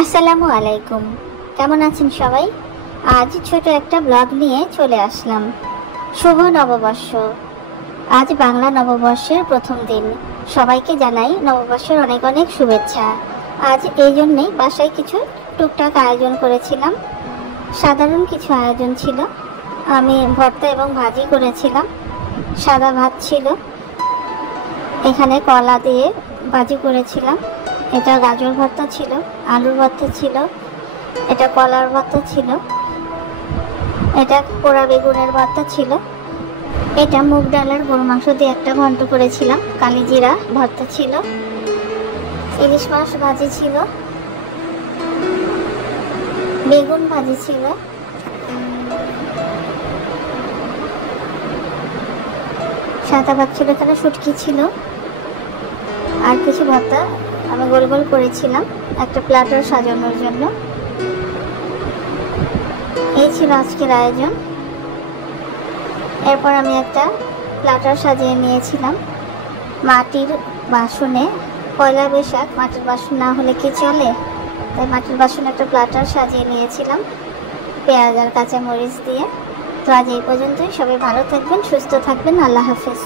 আসসালামু আলাইকুম। কেমন আছেন সবাই? আজ ছোট একটা ব্লগ নিয়ে চলে আসলাম। শুভ নববর্ষ। আজ বাংলা নববর্ষের প্রথম দিন। সবাইকে জানাই নববর্ষের অনেক অনেক শুভেচ্ছা। আজ এই জন্যেই বাসায় কিছু টুকটাক আয়োজন করেছিলাম। সাধারণ কিছু আয়োজন ছিল। আমি ভর্তা এবং ভাজি করেছিলাম, সাদা ভাত ছিল, এখানে কলা দিয়ে ভাজি করেছিলাম, এটা গাজর ভর্তা ছিল, আলুর ভর্তা ছিল, এটা কলার ভর্তা ছিল, এটা পোড়া বেগুনের ভর্তা ছিল, এটা মুগ ডালের গরু মাংস দিয়ে একটা ঘন্ট করেছিলাম, কালিজিরা ভর্তা ছিল, ইলিশ মাছ ভাজি ছিল, বেগুন ভাজি ছিল, সাদা ভাত ছিল, এখানে শুটকি ছিল, আর কিছু ভর্তা আমি গোল গোল করেছিলাম একটা প্ল্যাটার সাজানোর জন্য। এই ছিল আজকের আয়োজন। এরপর আমি একটা প্ল্যাটার সাজিয়ে নিয়েছিলাম মাটির বাসনে। পয়লা বৈশাখ, মাটির বাসন না হলে কি চলে, তাই মাটির বাসনে একটা প্ল্যাটার সাজিয়ে নিয়েছিলাম পেঁয়াজ আর কাঁচামরিচ দিয়ে। তো আজ এই পর্যন্তই। সবাই ভালো থাকবেন, সুস্থ থাকবেন। আল্লাহ হাফেজ।